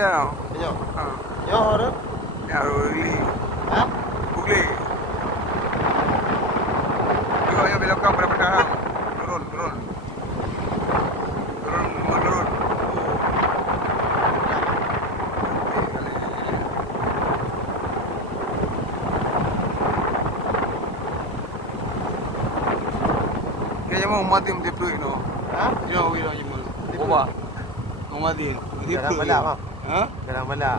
ya. Yo. Ha. Yo hore. Ya Ruli. Ha? Bugli. Juga yang belok kau berapa dah? Turun. Turun, turun. Kaya mo mati mo diploy no. Ha? Yo, wilo ni mo. Oba. Mati. Kadang bala ka. Ha? Kadang bala.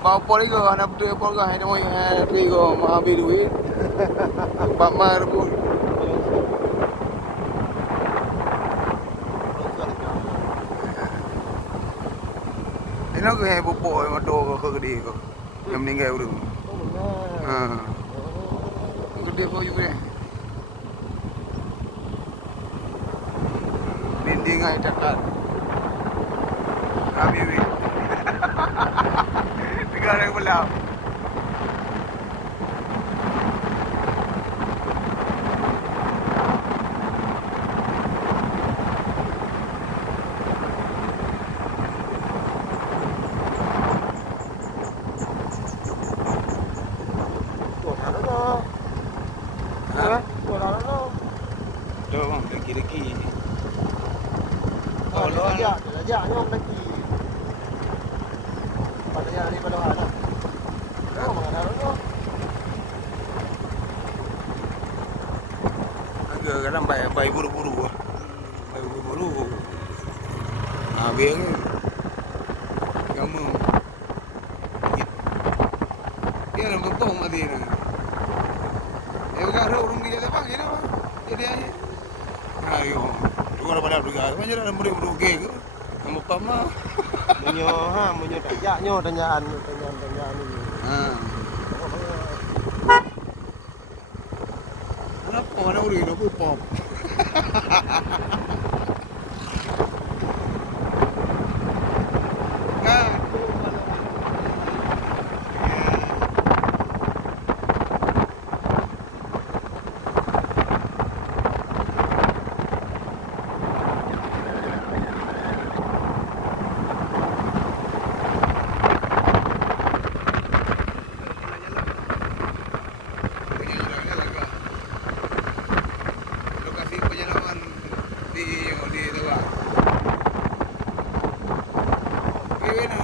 Bawa poli ko, hanap tu poli ko, hindi mo yung ko, mahabi duit. Pamar pun. Ini aku yang pupuk motor ke gede ko. Yang meninggal dulu. Oh benar. Ha. Gede ko juga. Dinding ai dekat. Kami ni. Tiga orang belah. Tuh, bang, deki-deki. Dia nyom lagi. Pada yang ni pada mana? Oh, mengenal tu. Agak kadang baik buru-buru. Baik buru-buru. Biar ni. Kamu. Dia nak berbohong mati ni. Bukan orang dia tak panggil apa. Jadi aja. Ayo. Dua pada bergaya. Macam mana murid-murid ke? Kamu pama. Munyo tanyaan ni. Ha. Kenapa ada murid nak pop? Kan? Lokasi penyelaman di Tawak. Bagaimana?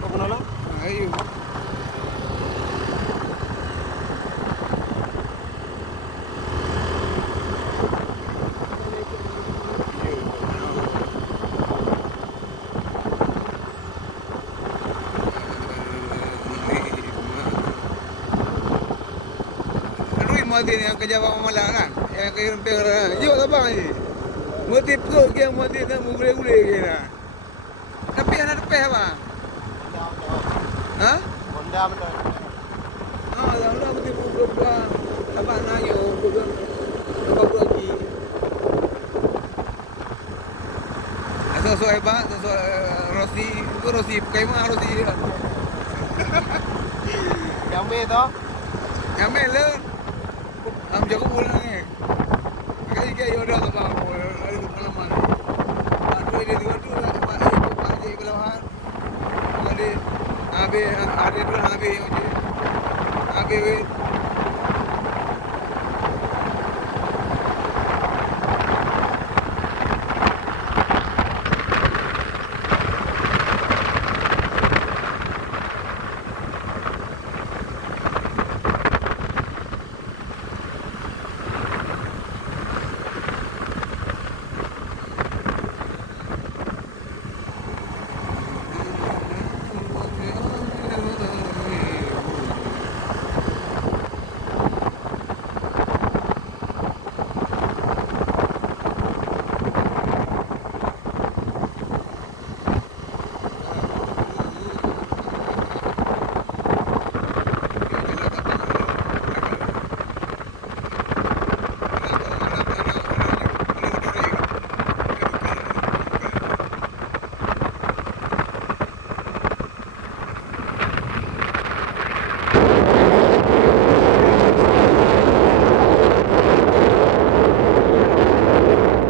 Kau kenal lah? Ayo. Mati ni yang kerja Pak Malang kan. Yang kerja rempeng kan. Yo tak bang ni. Mati perut ke mati nak gule-gule ke nak. Tapi anak tepeh apa? Ha? Honda betul. Lah mati perut. Apa nak yo perut. Apa lagi? Sesuai bang, sesuai Rossi. Itu Rossi pakai mana Rossi dia? Yang B tu? Yang melon. Am jago pulang ni. Kai yo dah bang. Ada pengalaman. Ada dia dua tu pak je belahan. Ada tu habis. Habis